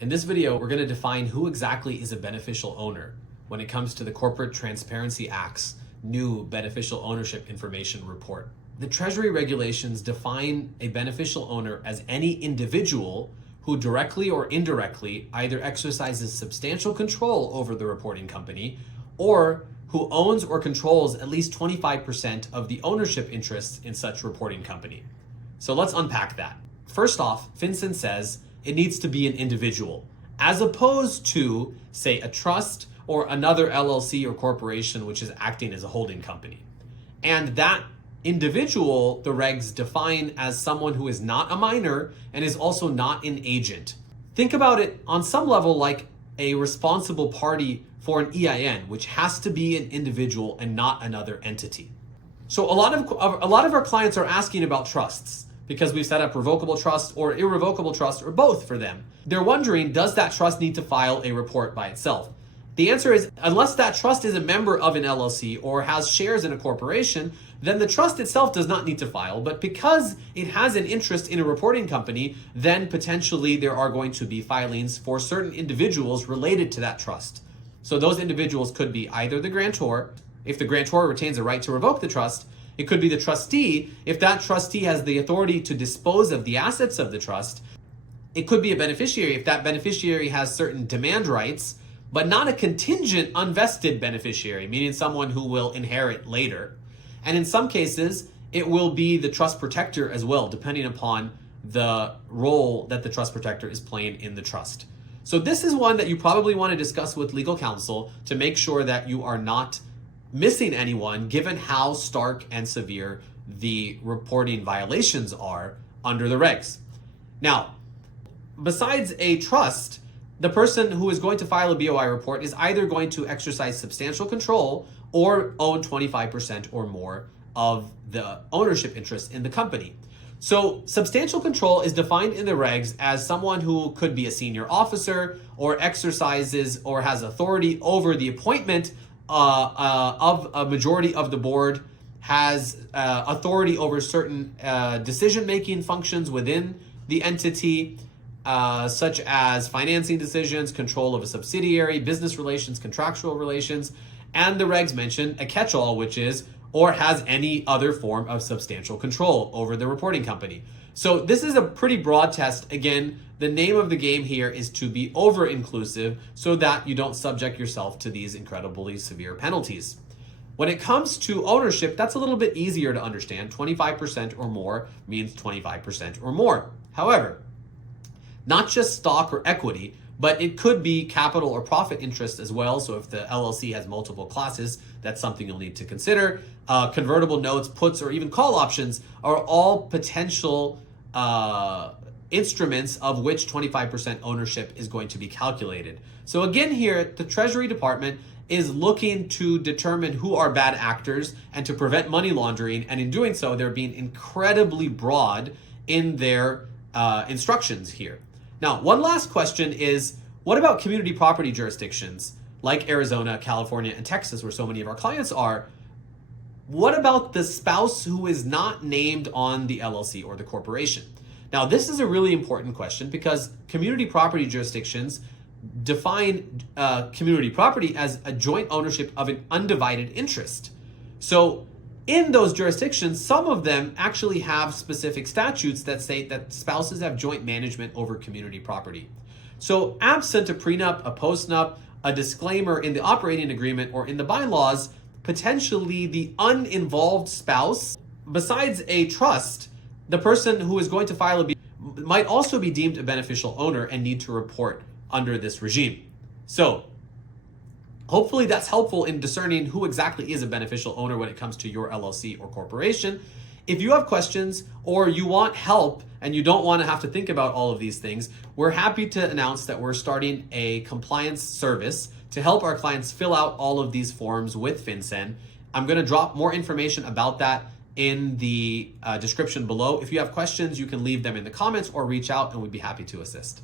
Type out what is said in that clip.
In this video, we're going to define who exactly is a beneficial owner when it comes to the Corporate Transparency Act's new beneficial ownership information report. The Treasury regulations define a beneficial owner as any individual who directly or indirectly either exercises substantial control over the reporting company or who owns or controls at least 25% of the ownership interests in such reporting company. So let's unpack that. First off, FinCEN says it needs to be an individual, as opposed to, say, a trust or another LLC or corporation which is acting as a holding company. And that individual, the regs define as someone who is not a minor and is also not an agent. Think about it on some level like a responsible party for an EIN, which has to be an individual and not another entity. So a lot of our clients are asking about trusts because we've set up revocable trust or irrevocable trust or both for them. They're wondering, does that trust need to file a report by itself? The answer is, unless that trust is a member of an LLC or has shares in a corporation, then the trust itself does not need to file. But because it has an interest in a reporting company, then potentially there are going to be filings for certain individuals related to that trust. So those individuals could be either the grantor, if the grantor retains a right to revoke the trust. It could be the trustee, if that trustee has the authority to dispose of the assets of the trust. It could be a beneficiary, if that beneficiary has certain demand rights, but not a contingent unvested beneficiary, meaning someone who will inherit later. And in some cases, it will be the trust protector as well, depending upon the role that the trust protector is playing in the trust. So this is one that you probably want to discuss with legal counsel to make sure that you are not missing anyone, given how stark and severe the reporting violations are under the regs. Now, besides a trust, the person who is going to file a BOI report is either going to exercise substantial control or own 25% or more of the ownership interest in the company. So substantial control is defined in the regs as someone who could be a senior officer or exercises or has authority over the appointment of a majority of the board, has authority over certain decision-making functions within the entity, such as financing decisions, control of a subsidiary, business relations, contractual relations, and the regs mention a catch-all, which is, or has any other form of substantial control over the reporting company. So this is a pretty broad test. Again, the name of the game here is to be over-inclusive so that you don't subject yourself to these incredibly severe penalties. When it comes to ownership, that's a little bit easier to understand. 25% or more means 25% or more. However, not just stock or equity, but it could be capital or profit interest as well. So if the LLC has multiple classes, that's something you'll need to consider. Convertible notes, puts, or even call options are all potential instruments of which 25% ownership is going to be calculated. So again here, the Treasury Department is looking to determine who are bad actors and to prevent money laundering. And in doing so, they're being incredibly broad in their instructions here. Now, one last question is, what about community property jurisdictions like Arizona, California, and Texas, where so many of our clients are? What about the spouse who is not named on the LLC or the corporation? Now, this is a really important question because community property jurisdictions define community property as a joint ownership of an undivided interest. So in those jurisdictions, some of them actually have specific statutes that say that spouses have joint management over community property. So absent a prenup, a postnup, a disclaimer in the operating agreement or in the bylaws, potentially the uninvolved spouse, besides a trust, the person who is going to file a might also be deemed a beneficial owner and need to report under this regime. So hopefully that's helpful in discerning who exactly is a beneficial owner when it comes to your LLC or corporation. If you have questions or you want help and you don't want to have to think about all of these things, we're happy to announce that we're starting a compliance service to help our clients fill out all of these forms with FinCEN. I'm going to drop more information about that in the description below. If you have questions, you can leave them in the comments or reach out and we'd be happy to assist.